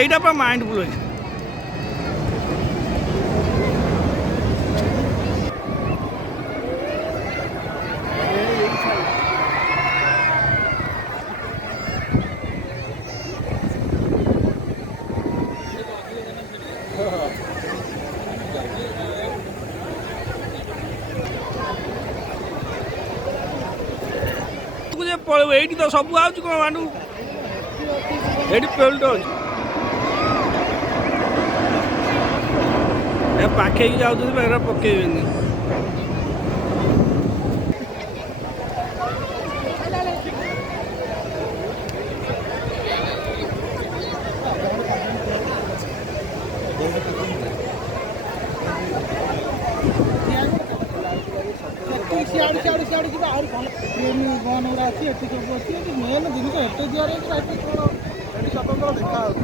এইটা পুরা mind blowing. ପଳେଇବ ଏଇଠି ତ ସବୁ ଆଉଛି କ'ଣ ମାନୁ ଏଇଠି ପେଲ୍ଟ ଅଛି ଏ ପାଖେଇକି ଯାଉଛନ୍ତି ଏରା ପକେଇବେନି। ସିଆଡ଼େ ଯିବା ଆହୁରି ଭଲ ଟ୍ରେନ୍ ବନ୍ ଗୁଡ଼ା ଅଛି ଏଠି ସବୁ ଅଛି। ମେନ୍ ଜିନିଷ ଏଠି ଯିବାର ଏଠି କ'ଣ ଏଠି ସ୍ୱତନ୍ତ୍ର ଦେଖାଯାଉଛି।